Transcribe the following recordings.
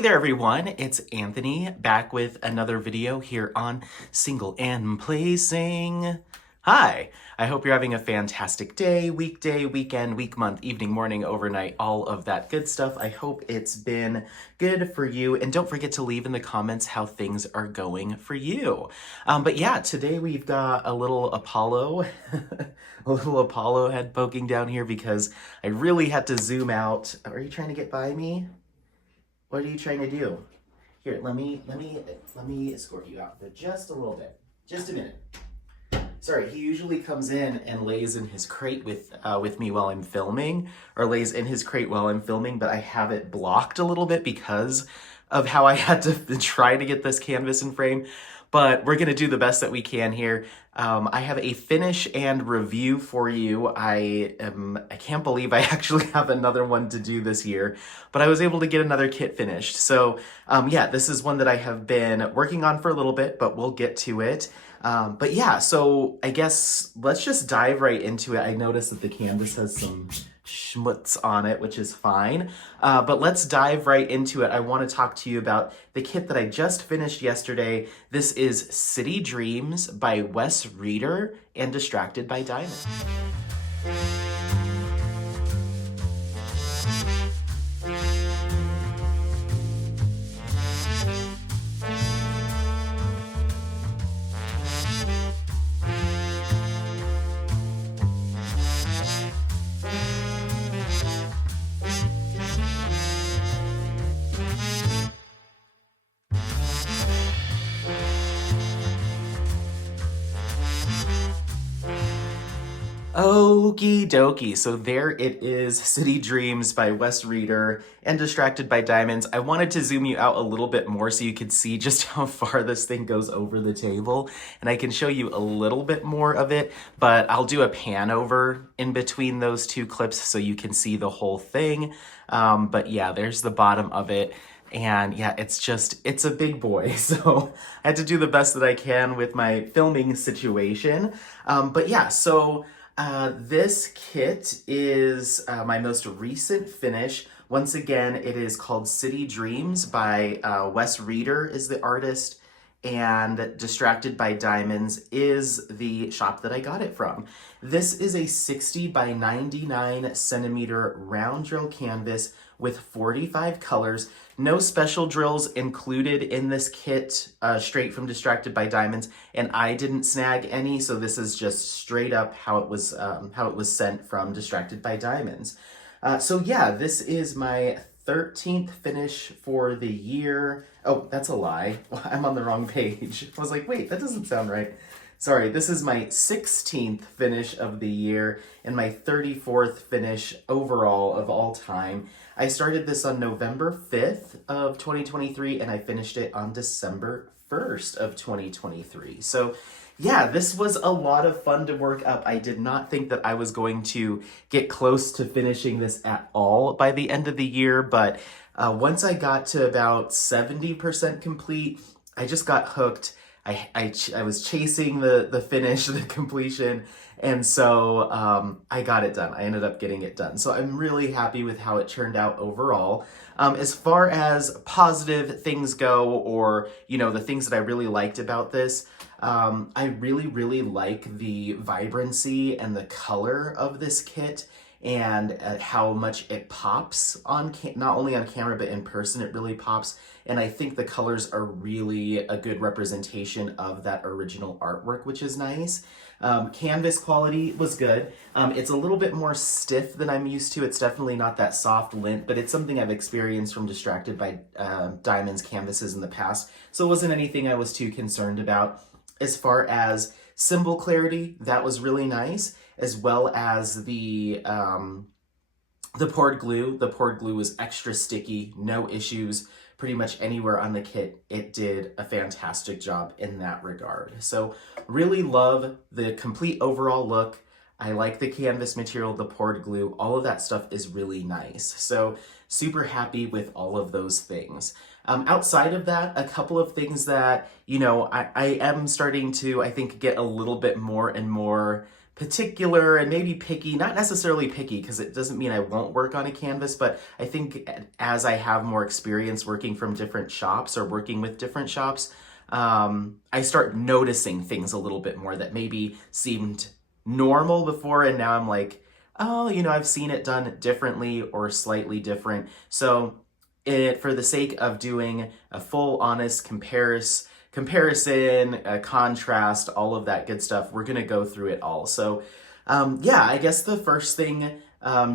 Hey there everyone, it's Anthony back with another video here on Single and Placing. Hi, I hope you're having a fantastic day, weekday, weekend, week, month, evening, morning, overnight, all of that good stuff. I hope it's been good for you, and don't forget to leave in the comments how things are going for you. But yeah, today we've got a little Apollo, a little Apollo head poking down here because I really had to zoom out. Are you trying to get by me? What are you trying to do? Here, let me escort you out for just a little bit. Just a minute. Sorry, he usually comes in and lays in his crate with me while I'm filming, or lays in his crate while I'm filming, but I have it blocked a little bit because of how I had to try to get this canvas in frame. But we're gonna do the best that we can here. I have a finish and review for you. I can't believe I actually have another one to do this year, but I was able to get another kit finished. So yeah, this is one that I have been working on for a little bit, but we'll get to it. But yeah, so I guess let's just dive right into it. I noticed that the canvas has some schmutz on it, which is fine. But let's dive right into it. I want to talk to you about the kit that I just finished yesterday. This is City Dreams by Wes Reader and Distracted by Diamond. Okie dokie, so there it is, City Dreams by Wes Reader and Distracted by Diamonds. I wanted to zoom you out a little bit more so you could see just how far this thing goes over the table, and I can show you a little bit more of it, but I'll do a pan over in between those two clips so you can see the whole thing. But yeah, there's the bottom of it. And yeah, it's a big boy. So I had to do the best that I can with my filming situation. But yeah, so this kit is my most recent finish. Once again, it is called City Dreams by Wes Reader is the artist, and Distracted by Diamonds is the shop that I got it from. This is a 60 by 99 centimeter round drill canvas with 45 colors. No special drills included in this kit, straight from Distracted by Diamonds, and I didn't snag any, so this is just straight up how it was sent from Distracted by Diamonds. So yeah, this is my 13th finish for the year. Oh, that's a lie. I'm on the wrong page. I was like, wait, that doesn't sound right. Sorry, this is my 16th finish of the year and my 34th finish overall of all time. I started this on November 5th of 2023 and I finished it on December 1st of 2023. So yeah, this was a lot of fun to work up. I did not think that I was going to get close to finishing this at all by the end of the year, but once I got to about 70% complete, I just got hooked. I was chasing the finish, the completion, and so I got it done. I ended up getting it done. So I'm really happy with how it turned out overall. As far as positive things go, or, you know, the things that I really liked about this, I really like the vibrancy and the color of this kit, and how much it pops on not only on camera but in person. It really pops, and I think the colors are really a good representation of that original artwork, which is nice. Canvas quality was good. It's a little bit more stiff than I'm used to. It's definitely not that soft lint, but it's something I've experienced from Distracted by Diamonds canvases in the past, so it wasn't anything I was too concerned about. As far as symbol clarity, that was really nice, as well as the poured glue. The poured glue was extra sticky, no issues. Pretty much anywhere on the kit, it did a fantastic job in that regard. So really love the complete overall look. I like the canvas material, the poured glue, all of that stuff is really nice. So super happy with all of those things. Outside of that, a couple of things that, you know, I am starting to, I think, get a little bit more and more particular and maybe picky, not necessarily picky because it doesn't mean I won't work on a canvas, but I think as I have more experience working from different shops or working with different shops, I start noticing things a little bit more that maybe seemed normal before, and now I'm like, oh, I've seen it done differently or slightly different. So for the sake of doing a full honest comparison, contrast, all of that good stuff, we're gonna go through it all. So yeah, I guess the first thing,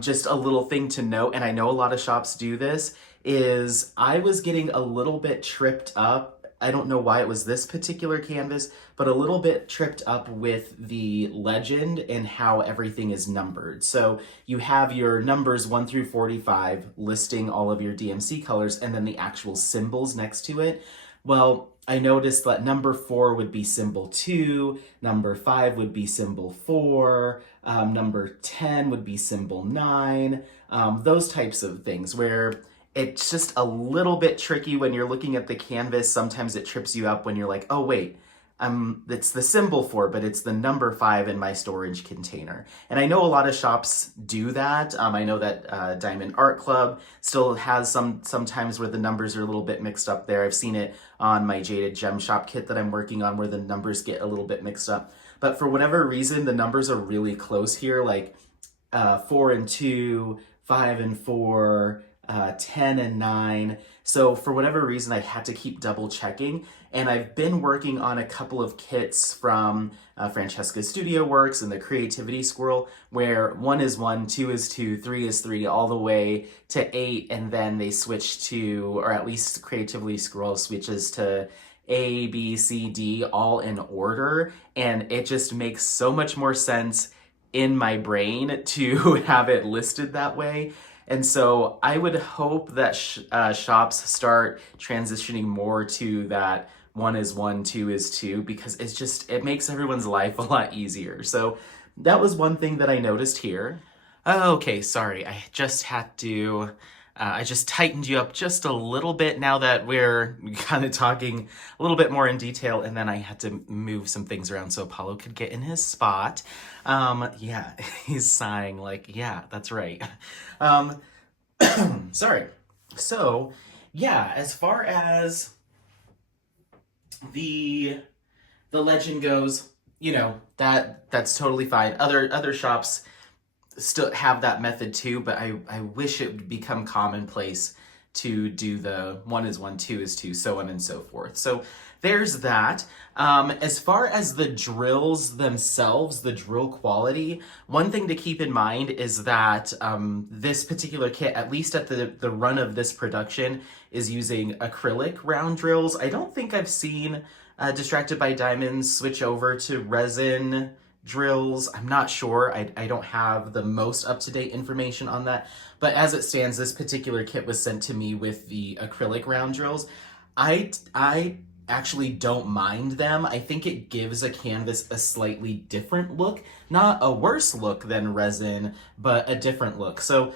just a little thing to note, and I know a lot of shops do this, is I was getting a little bit tripped up. I don't know why it was this particular canvas, but a little bit tripped up with the legend and how everything is numbered. So you have your numbers 1 through 45 listing all of your DMC colors and then the actual symbols next to it. Well, I noticed that number 4 would be symbol 2, number 5 would be symbol 4, number 10 would be symbol 9, those types of things where it's just a little bit tricky when you're looking at the canvas. Sometimes it trips you up when you're like, oh wait, it's the symbol 4, but it's the number 5 in my storage container. And I know a lot of shops do that. I know that Diamond Art Club still has sometimes where the numbers are a little bit mixed up there. I've seen it on my Jaded Gem Shop kit that I'm working on where the numbers get a little bit mixed up. But for whatever reason, the numbers are really close here, like 4 and 2, 5 and 4, 10 and 9. So for whatever reason, I had to keep double checking. And I've been working on a couple of kits from Francesca Studio Works and the Creativity Squirrel, where 1 is 1, 2 is 2, 3 is 3, all the way to 8. And then they switch to, or at least Creativity Squirrel switches to A, B, C, D, all in order. And it just makes so much more sense in my brain to have it listed that way. And so I would hope that shops start transitioning more to that 1 is 1, 2 is 2, because it makes everyone's life a lot easier. So that was one thing that I noticed here. Okay, sorry, I just tightened you up just a little bit now that we're kind of talking a little bit more in detail, and then I had to move some things around so Apollo could get in his spot. Yeah, he's sighing like, yeah, that's right. Sorry. So, yeah, as far as the legend goes, that's totally fine. Other shops still have that method too, but I wish it would become commonplace to do the 1 is 1, 2 is 2, so on and so forth. So there's that. As far as the drills themselves, the drill quality, one thing to keep in mind is that this particular kit, at least at the run of this production, is using acrylic round drills. I don't think I've seen Distracted by Diamonds switch over to resin drills. I'm not sure. I don't have the most up-to-date information on that. But as it stands, this particular kit was sent to me with the acrylic round drills. I actually don't mind them. I think it gives a canvas a slightly different look. Not a worse look than resin, but a different look. So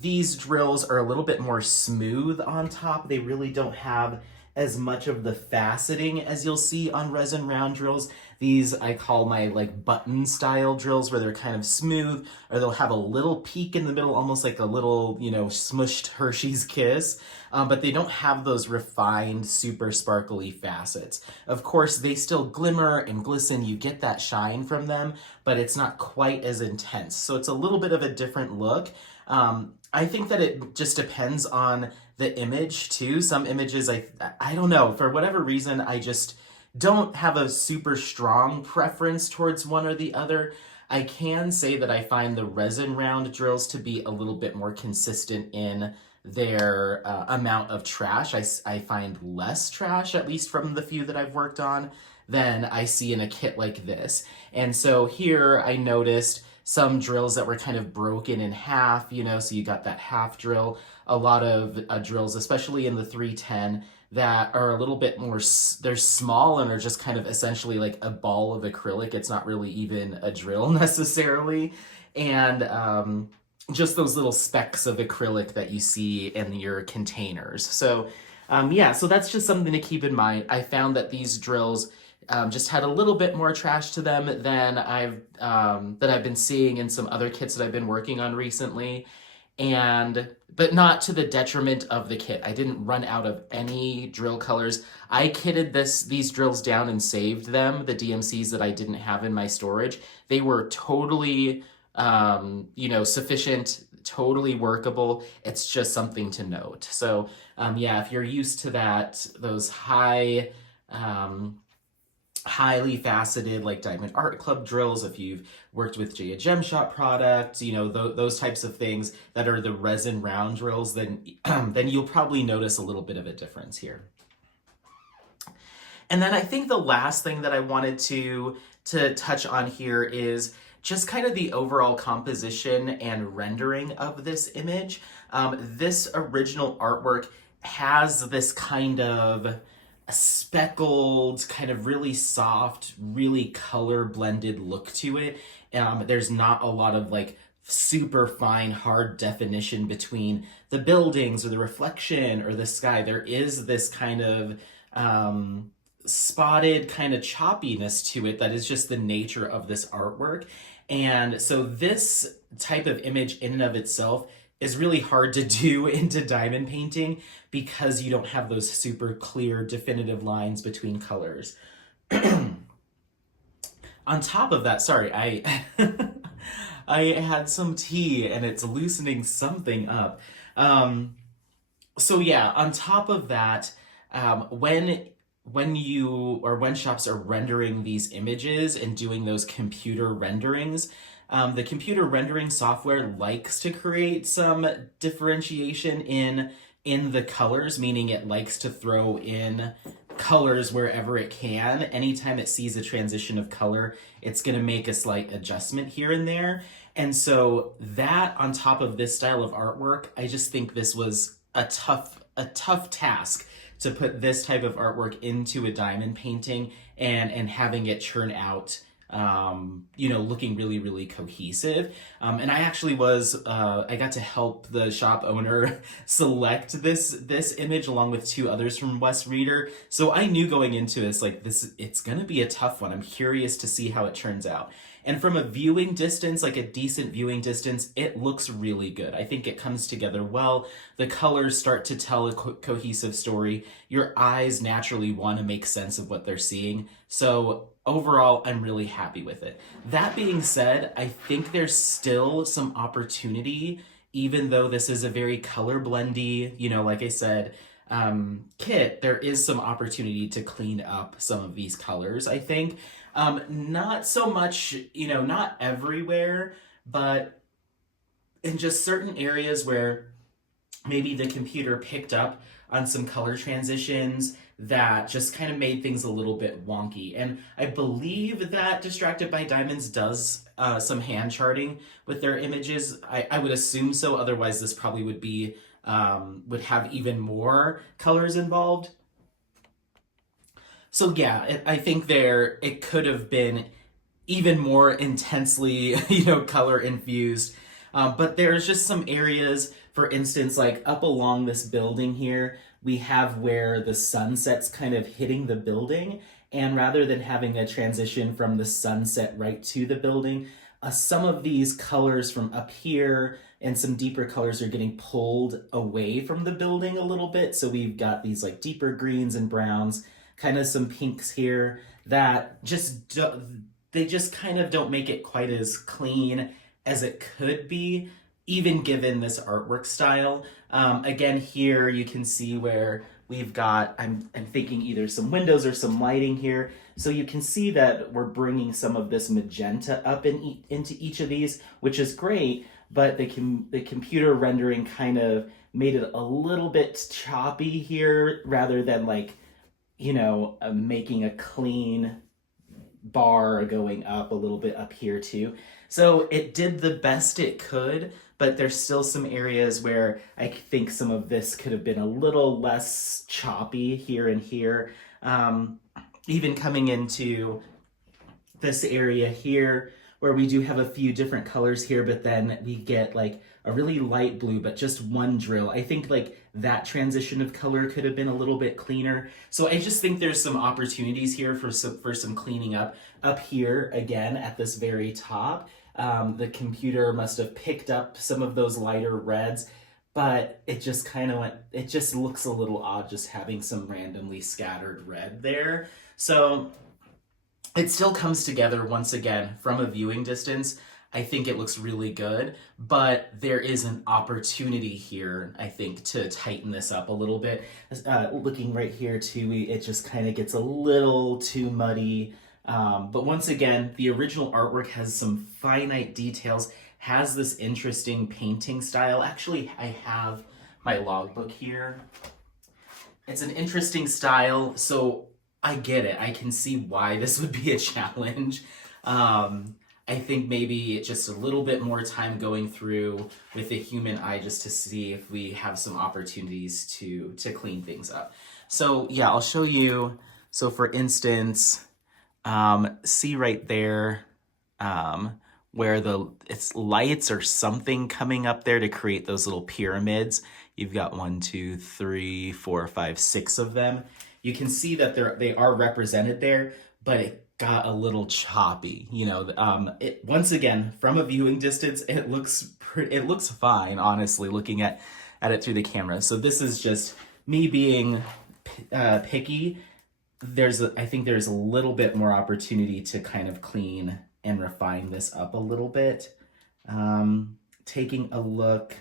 these drills are a little bit more smooth on top. They really don't have as much of the faceting as you'll see on resin round drills. These I call my button style drills, where they're kind of smooth, or they'll have a little peak in the middle, almost like a little, smushed Hershey's Kiss, but they don't have those refined, super sparkly facets. Of course, they still glimmer and glisten. You get that shine from them, but it's not quite as intense. So it's a little bit of a different look. I think that it just depends on the image too. Some images, I don't know, for whatever reason, I just don't have a super strong preference towards one or the other. I can say that I find the resin round drills to be a little bit more consistent in their amount of trash. I find less trash, at least from the few that I've worked on, than I see in a kit like this. And so here I noticed some drills that were kind of broken in half, so you got that half drill. A lot of drills, especially in the 310, that are a little bit more, they're small and are just kind of essentially like a ball of acrylic. It's not really even a drill necessarily. And just those little specks of acrylic that you see in your containers. So yeah, so that's just something to keep in mind. I found that these drills just had a little bit more trash to them than I've been seeing in some other kits that I've been working on recently, and but not to the detriment of the kit. I didn't run out of any drill colors. I kitted these drills down and saved them, the DMCs that I didn't have in my storage. They were totally sufficient, totally workable. It's just something to note. So yeah, if you're used to those highly faceted like Diamond Art Club drills, if you've worked with Jaya Gem Shop products, those types of things that are the resin round drills, then then you'll probably notice a little bit of a difference here. And then I think the last thing that I wanted to touch on here is just kind of the overall composition and rendering of this image. This original artwork has this kind of speckled, kind of really soft, really color blended look to it. There's not a lot of like super fine, hard definition between the buildings or the reflection or the sky. There is this kind of spotted kind of choppiness to it that is just the nature of this artwork. And so this type of image in and of itself is really hard to do into diamond painting because you don't have those super clear, definitive lines between colors. On top of that, sorry, I I had some tea and it's loosening something up. So yeah, on top of that, when shops are rendering these images and doing those computer renderings, the computer rendering software likes to create some differentiation in the colors, meaning it likes to throw in colors wherever it can. Anytime it sees a transition of color, it's going to make a slight adjustment here and there. And so that on top of this style of artwork, I just think this was a tough task to put this type of artwork into a diamond painting and having it churn out looking really, really cohesive. And I actually I got to help the shop owner select this image along with two others from West Reader. So I knew going into this, it's gonna be a tough one. I'm curious to see how it turns out. And from a viewing distance, like a decent viewing distance, it looks really good. I think it comes together well. The colors start to tell a cohesive story. Your eyes naturally want to make sense of what they're seeing. So overall, I'm really happy with it. That being said, I think there's still some opportunity, even though this is a very color blendy, like I said, kit, there is some opportunity to clean up some of these colors, I think. Not so much, not everywhere, but in just certain areas where maybe the computer picked up on some color transitions that just kind of made things a little bit wonky. And I believe that Distracted by Diamonds does some hand charting with their images. I would assume so, otherwise this probably would have even more colors involved. So yeah, I think it could have been even more intensely, color infused. But there's just some areas, for instance, like up along this building here, we have where the sunset's kind of hitting the building. And rather than having a transition from the sunset right to the building, some of these colors from up here and some deeper colors are getting pulled away from the building a little bit. So we've got these like deeper greens and browns, kind of some pinks here that they just kind of don't make it quite as clean as it could be, even given this artwork style. Again, here you can see where we've got, I'm thinking either some windows or some lighting here. So you can see that we're bringing some of this magenta up into each of these, which is great, but the computer rendering kind of made it a little bit choppy here rather than making a clean bar going up a little bit up here too. So it did the best it could, but there's still some areas where I think some of this could have been a little less choppy here and here. Even coming into this area here where we do have a few different colors here, but then we get like a really light blue, but just one drill. I think like that transition of color could have been a little bit cleaner. So I just think there's some opportunities here for some cleaning up. Up here, again, at this very top, the computer must have picked up some of those lighter reds, but it just kind of went, it just looks a little odd just having some randomly scattered red there. So it still comes together once again from a viewing distance. I think it looks really good, but there is an opportunity here, I think, to tighten this up a little bit. Looking right here too, it just kind of gets a little too muddy. But once again, the original artwork has some finite details, has this interesting painting style. Actually, I have my logbook here. It's an interesting style, so I get it. I can see why this would be a challenge. I think maybe just a little bit more time going through with the human eye just to see if we have some opportunities to clean things up. So yeah, I'll show you. So for instance, see right there where it's lights or something coming up there to create those little pyramids. You've got 1, 2, 3, 4, 5, 6 of them. You can see that they are represented there, but it got a little choppy, you know. Once again, from a viewing distance, it looks fine, honestly, looking at it through the camera. So this is just me being picky. I think there's a little bit more opportunity to kind of clean and refine this up a little bit. Taking a look,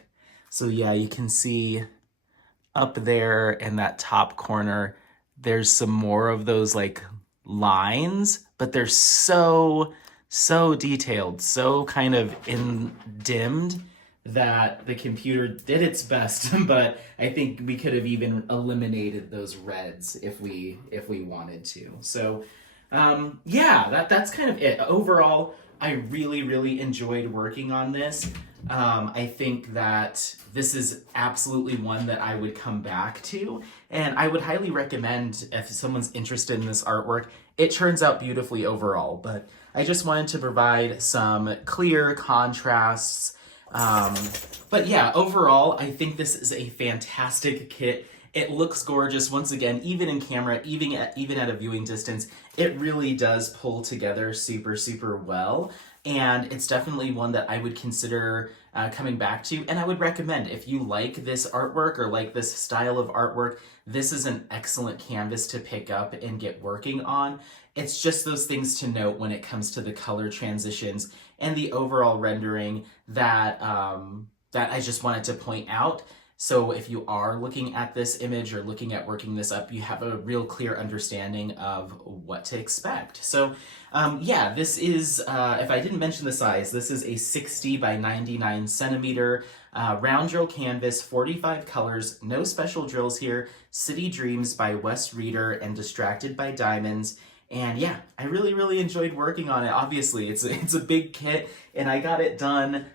so yeah, you can see up there in that top corner, there's some more of those like lines, but they're so detailed, so kind of dimmed that the computer did its best. But I think we could have even eliminated those reds if we wanted to. So yeah, that's kind of it. Overall, I really enjoyed working on this. I think that this is absolutely one that I would come back to, and I would highly recommend if someone's interested in this artwork. It turns out beautifully overall, but I just wanted to provide some clear contrasts. But yeah, overall, I think this is a fantastic kit. It looks gorgeous. Once again, even in camera, even at a viewing distance, it really does pull together super well. And it's definitely one that I would consider coming back to. And I would recommend, if you like this artwork or like this style of artwork, this is an excellent canvas to pick up and get working on. It's just those things to note when it comes to the color transitions and the overall rendering that I just wanted to point out. So if you are looking at this image or looking at working this up, you have a real clear understanding of what to expect. So yeah, this is, if I didn't mention the size, this is a 60 by 99 centimeter round drill canvas, 45 colors, no special drills here, City Dreams by Wes Reader and Distracted by Diamonds. And yeah, I really enjoyed working on it. Obviously, it's a big kit, and I got it done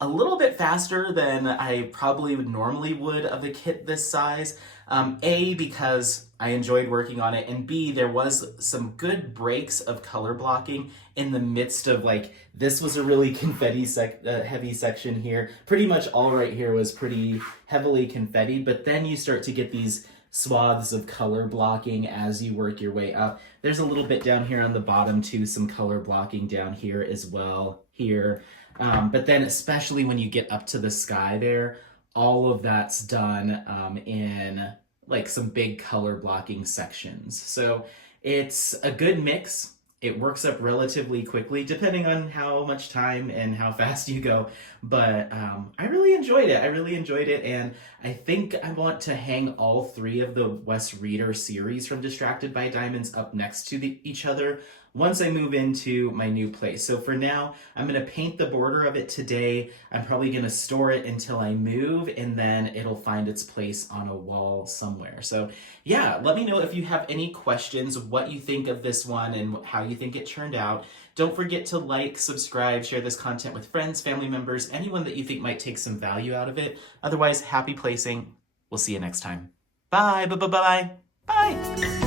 a little bit faster than I probably normally would of a kit this size. A, because I enjoyed working on it, and B, there was some good breaks of color blocking in the midst of, like, this was a really confetti heavy section here. Pretty much all right here was pretty heavily confetti, but then you start to get these swaths of color blocking as you work your way up. There's a little bit down here on the bottom too, some color blocking down here as well, here. But then especially when you get up to the sky there, all of that's done in like some big color blocking sections. So it's a good mix. It works up relatively quickly, depending on how much time and how fast you go. But I really enjoyed it. And I think I want to hang all 3 of the Wes Reader series from Distracted by Diamonds up next to each other once I move into my new place. So for now, I'm going to paint the border of it today. I'm probably going to store it until I move, and then it'll find its place on a wall somewhere. So yeah, let me know if you have any questions, what you think of this one and how you think it turned out. Don't forget to like, subscribe, share this content with friends, family members, anyone that you think might take some value out of it. Otherwise, happy placing. We'll see you next time. Bye. Bye.